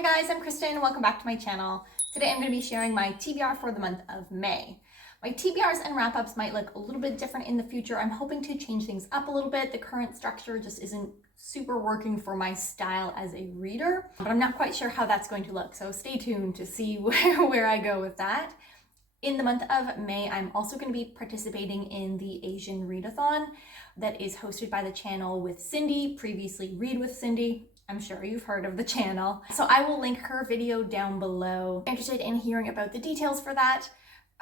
Hi guys, I'm Kristen. Welcome back to my channel. Today I'm going to be sharing my TBR for the month of May. My TBRs and wrap-ups might look a little bit different in the future. I'm hoping to change things up a little bit. The current structure just isn't super working for my style as a reader, but I'm not quite sure how that's going to look. So stay tuned to see where I go with that. In the month of May, I'm also going to be participating in the Asian Readathon that is hosted by the channel WithCindy, previously WithCindy. I'm sure you've heard of the channel. So I will link her video down below. If you're interested in hearing about the details for that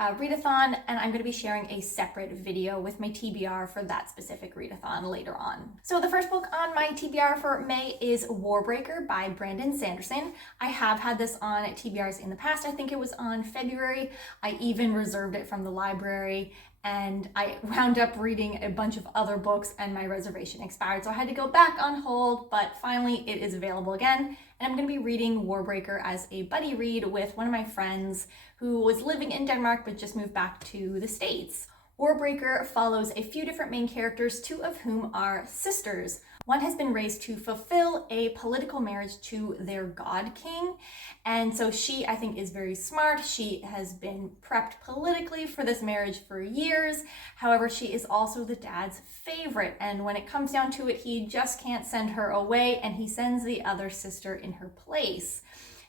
readathon, and I'm going to be sharing a separate video with my TBR for that specific readathon later on. So the first book on my TBR for May is Warbreaker by Brandon Sanderson. I have had this on TBRs in the past. I think it was on February. I even reserved it from the library, and I wound up reading a bunch of other books and my reservation expired. So I had to go back on hold, but finally it is available again. And I'm going to be reading Warbreaker as a buddy read with one of my friends who was living in Denmark but just moved back to the States. Warbreaker follows a few different main characters, two of whom are sisters. One has been raised to fulfill a political marriage to their god king, and so she, I think, is very smart. She has been prepped politically for this marriage for years. However, she is also the dad's favorite, and when it comes down to it, he just can't send her away, and he sends the other sister in her place.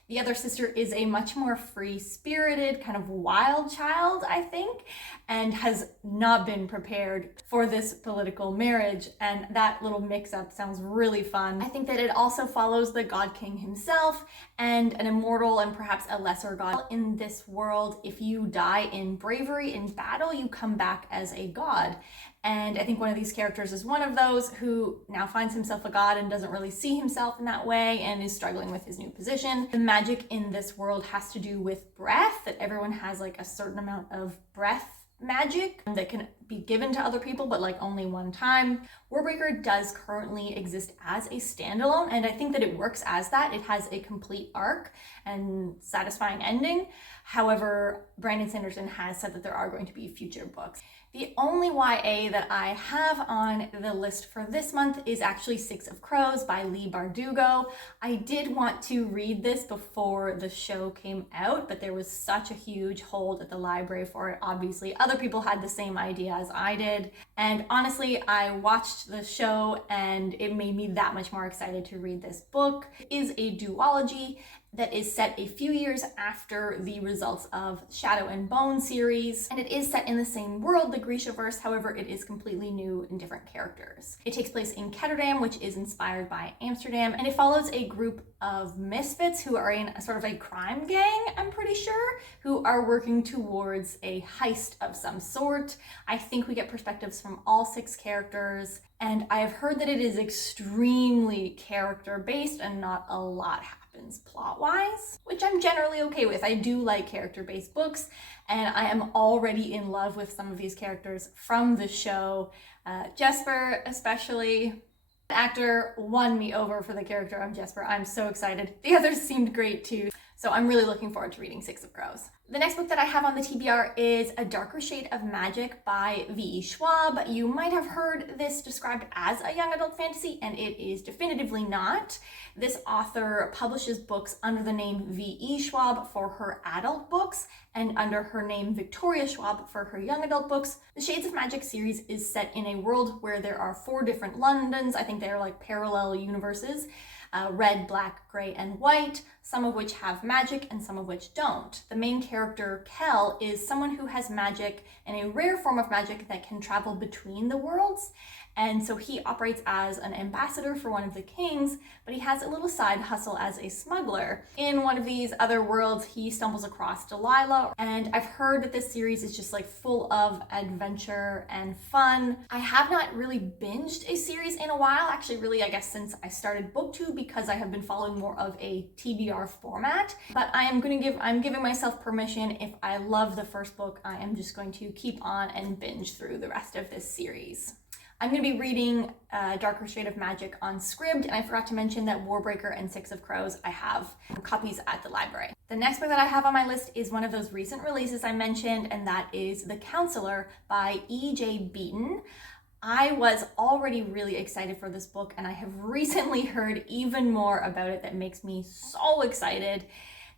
The other sister is a much more free-spirited, kind of wild child, I think, and has not been prepared for this political marriage, and that little mix-up sounds really fun. I think that it also follows the God King himself and an immortal and perhaps a lesser god. In this world, if you die in bravery in battle, you come back as a god. And I think one of these characters is one of those who now finds himself a god and doesn't really see himself in that way and is struggling with his new position. The magic in this world has to do with breath, that everyone has like a certain amount of breath magic that can be given to other people, but like only one time. Warbreaker does currently exist as a standalone, and I think that it works as that. It has a complete arc and satisfying ending. However, Brandon Sanderson has said that there are going to be future books. The only YA that I have on the list for this month is actually Six of Crows by Leigh Bardugo. I did want to read this before the show came out, but there was such a huge hold at the library for it. Obviously, other people had the same idea as I did. And honestly, I watched the show and it made me that much more excited to read this book. It is a duology that is set a few years after the results of Shadow and Bone series, and it is set in the same world, the Grishaverse. However, it is completely new and different characters. It takes place in Ketterdam, which is inspired by Amsterdam, and it follows a group of misfits who are in a sort of a crime gang, I'm pretty sure, who are working towards a heist of some sort. I think we get perspectives from all 6 characters, and I have heard that it is extremely character-based and not a lot happens plot-wise, which I'm generally okay with. I do like character-based books, and I am already in love with some of these characters from the show. Jesper, especially. The actor won me over for the character of Jesper. I'm so excited. The others seemed great too. So I'm really looking forward to reading Six of Crows. The next book that I have on the TBR is A Darker Shade of Magic by V.E. Schwab. You might have heard this described as a young adult fantasy, and it is definitively not. This author publishes books under the name V.E. Schwab for her adult books and under her name Victoria Schwab for her young adult books. The Shades of Magic series is set in a world where there are 4 different Londons. I think they're like parallel universes. Red, black, gray, and white, some of which have magic and some of which don't. The main character, Kel, is someone who has magic and a rare form of magic that can travel between the worlds. And so he operates as an ambassador for one of the kings, but he has a little side hustle as a smuggler. In one of these other worlds, he stumbles across Delilah, and I've heard that this series is just like full of adventure and fun. I have not really binged a series in a while, actually really I guess since I started booktube, because I have been following more of a TBR format, but I'm giving myself permission. If I love the first book, I am just going to keep on and binge through the rest of this series. I'm going to be reading Darker Shade of Magic on Scribd, and I forgot to mention that Warbreaker and Six of Crows I have copies at the library. The next book that I have on my list is one of those recent releases I mentioned, and that is The Counselor by E.J. Beaton. I was already really excited for this book, and I have recently heard even more about it that makes me so excited.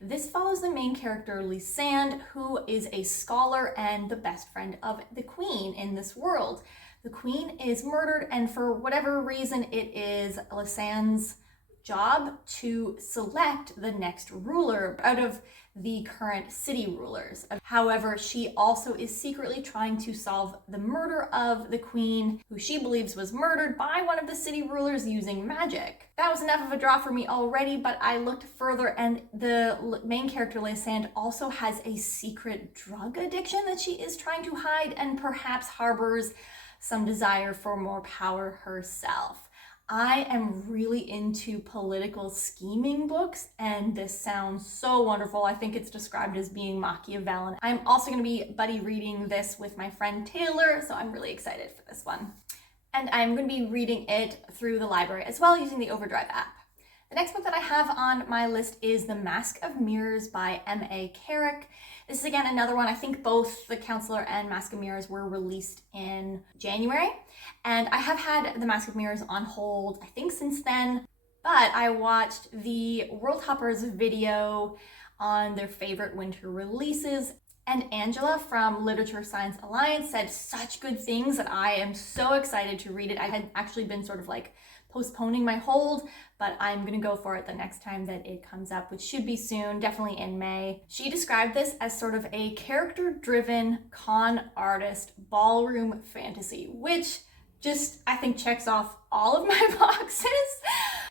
This follows the main character, Lysand, who is a scholar and the best friend of the queen in this world. The queen is murdered, and for whatever reason, it is Lysand's job to select the next ruler out of the current city rulers. However, she also is secretly trying to solve the murder of the queen, who she believes was murdered by one of the city rulers using magic. That was enough of a draw for me already, but I looked further, and the main character, Lysand, also has a secret drug addiction that she is trying to hide, and perhaps harbors some desire for more power herself. I am really into political scheming books, and this sounds so wonderful. I think it's described as being Machiavellian. I'm also going to be buddy reading this with my friend Taylor, so I'm really excited for this one. And I'm going to be reading it through the library as well, using the Overdrive app. The next book that I have on my list is The Mask of Mirrors by M.A. Carrick. This is again another one. I think both The Counselor and Mask of Mirrors were released in January. And I have had The Mask of Mirrors on hold, I think, since then. But I watched the World Hoppers video on their favorite winter releases. And Angela from Literature Science Alliance said such good things that I am so excited to read it. I had actually been sort of like postponing my hold, but I'm gonna go for it the next time that it comes up, which should be soon, definitely in May. She described this as sort of a character-driven con artist ballroom fantasy, which just, I think, checks off all of my boxes.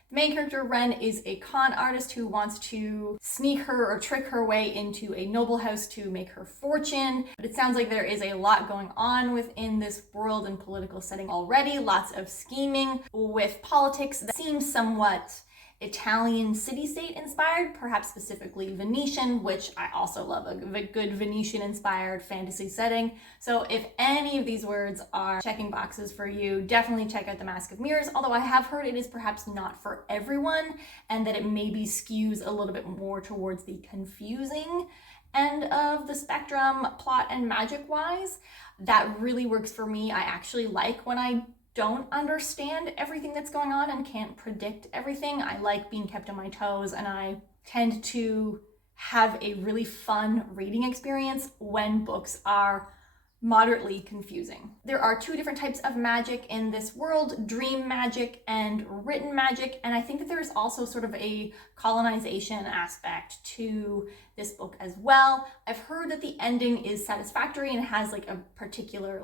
The main character, Ren, is a con artist who wants to sneak her or trick her way into a noble house to make her fortune. But it sounds like there is a lot going on within this world and political setting already. Lots of scheming with politics that seems somewhat Italian city-state inspired, perhaps specifically Venetian, which I also love a good Venetian inspired fantasy setting. So if any of these words are checking boxes for you, definitely check out The Mask of Mirrors, although I have heard it is perhaps not for everyone and that it maybe skews a little bit more towards the confusing end of the spectrum, plot and magic wise. That really works for me. I actually like when I don't understand everything that's going on and can't predict everything. I like being kept on my toes, and I tend to have a really fun reading experience when books are moderately confusing. There are two different types of magic in this world, dream magic and written magic, and I think that there's also sort of a colonization aspect to this book as well. I've heard that the ending is satisfactory and has like a particular,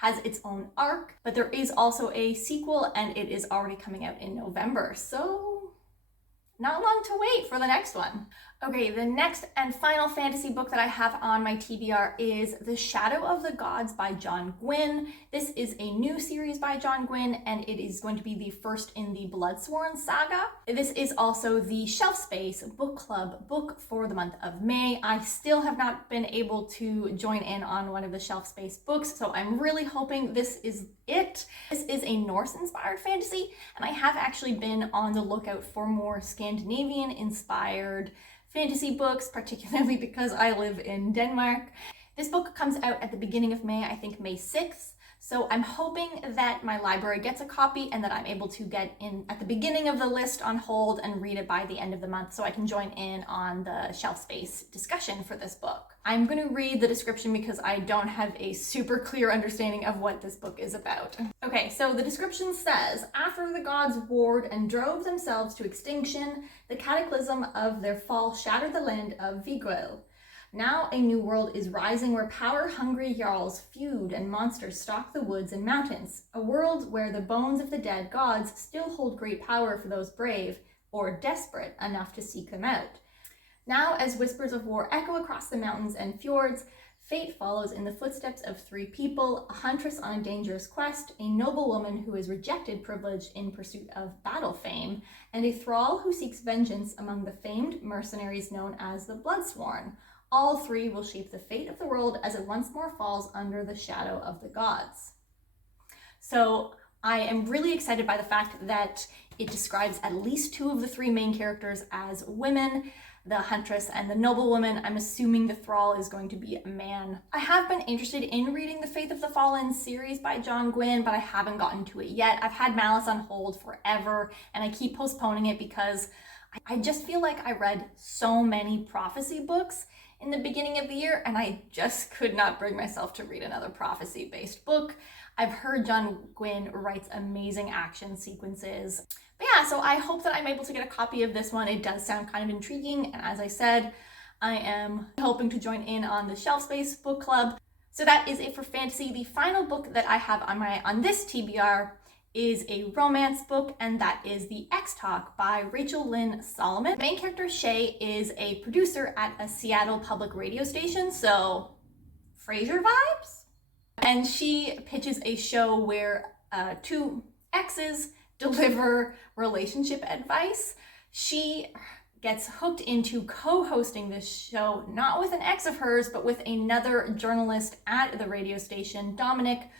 has its own arc, but there is also a sequel and it is already coming out in November. So not long to wait for the next one. Okay, the next and final fantasy book that I have on my TBR is The Shadow of the Gods by John Gwynne. This is a new series by John Gwynne, and it is going to be the first in the Bloodsworn saga. This is also the Shelf Space Book Club book for the month of May. I still have not been able to join in on one of the Shelf Space books, so I'm really hoping this is it. This is a Norse-inspired fantasy, and I have actually been on the lookout for more Scandinavian-inspired fantasy books, particularly because I live in Denmark. This book comes out at the beginning of May, I think May 6th. So I'm hoping that my library gets a copy and that I'm able to get in at the beginning of the list on hold and read it by the end of the month so I can join in on the Shelf Space discussion for this book. I'm going to read the description because I don't have a super clear understanding of what this book is about. Okay, so the description says, after the gods warred and drove themselves to extinction, the cataclysm of their fall shattered the land of Vigwil. Now a new world is rising where power-hungry jarls feud and monsters stalk the woods and mountains, a world where the bones of the dead gods still hold great power for those brave or desperate enough to seek them out. Now, as whispers of war echo across the mountains and fjords, fate follows in the footsteps of three people, a huntress on a dangerous quest, a noble woman who has rejected privilege in pursuit of battle fame, and a thrall who seeks vengeance among the famed mercenaries known as the Bloodsworn. All three will shape the fate of the world as it once more falls under the shadow of the gods. So I am really excited by the fact that it describes at least 2 of the 3 main characters as women, the Huntress and the Noblewoman. I'm assuming the Thrall is going to be a man. I have been interested in reading the Faith of the Fallen series by John Gwynne, but I haven't gotten to it yet. I've had Malice on hold forever, and I keep postponing it because I just feel like I read so many prophecy books in the beginning of the year, and I just could not bring myself to read another prophecy-based book. I've heard John Gwynne writes amazing action sequences. But yeah, so I hope that I'm able to get a copy of this one. It does sound kind of intriguing, and as I said, I am hoping to join in on the Shelf Space book club. So that is it for fantasy. The final book that I have on this TBR is a romance book, and that is The X-Talk by Rachel Lynn Solomon. The main character, Shay, is a producer at a Seattle public radio station, so Frasier vibes? And she pitches a show where 2 exes deliver relationship advice. She gets hooked into co-hosting this show, not with an ex of hers, but with another journalist at the radio station, Dominic,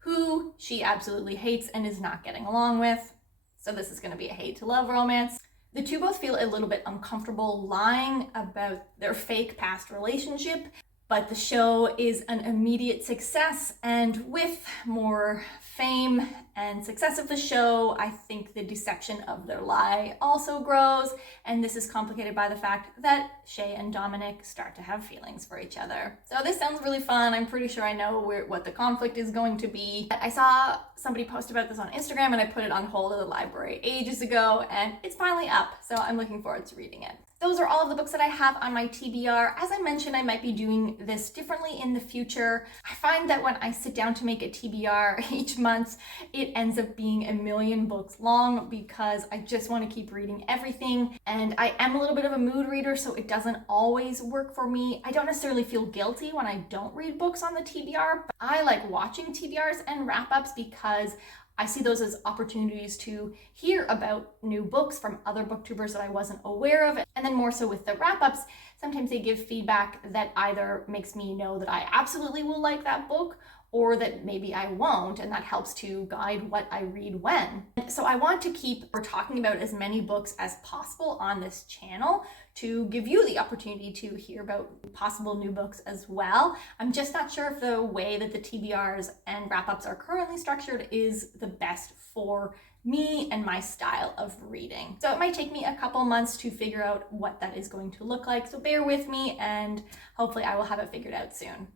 who she absolutely hates and is not getting along with. So this is going to be a hate to love romance. The 2 both feel a little bit uncomfortable lying about their fake past relationship, but the show is an immediate success, and with more fame and success of the show, I think the deception of their lie also grows, and this is complicated by the fact that Shay and Dominic start to have feelings for each other. So this sounds really fun. I'm pretty sure I know what the conflict is going to be. I saw somebody post about this on Instagram, and I put it on hold at the library ages ago, and it's finally up, so I'm looking forward to reading it. Those are all of the books that I have on my TBR. As I mentioned, I might be doing this differently in the future. I find that when I sit down to make a TBR each month, it ends up being a million books long because I just want to keep reading everything. And I am a little bit of a mood reader, so it doesn't always work for me. I don't necessarily feel guilty when I don't read books on the TBR, but I like watching TBRs and wrap-ups because I see those as opportunities to hear about new books from other booktubers that I wasn't aware of. And then more so with the wrap-ups, sometimes they give feedback that either makes me know that I absolutely will like that book or that maybe I won't, and that helps to guide what I read when. So I want to keep talking about as many books as possible on this channel to give you the opportunity to hear about possible new books as well. I'm just not sure if the way that the TBRs and wrap-ups are currently structured is the best for me and my style of reading. So it might take me a couple months to figure out what that is going to look like, so bear with me and hopefully I will have it figured out soon.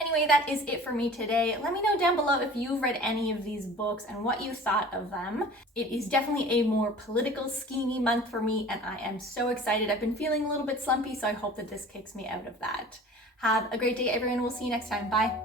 Anyway, that is it for me today. Let me know down below if you've read any of these books and what you thought of them. It is definitely a more political, schemey month for me, and I am so excited. I've been feeling a little bit slumpy, so I hope that this kicks me out of that. Have a great day, everyone. We'll see you next time. Bye.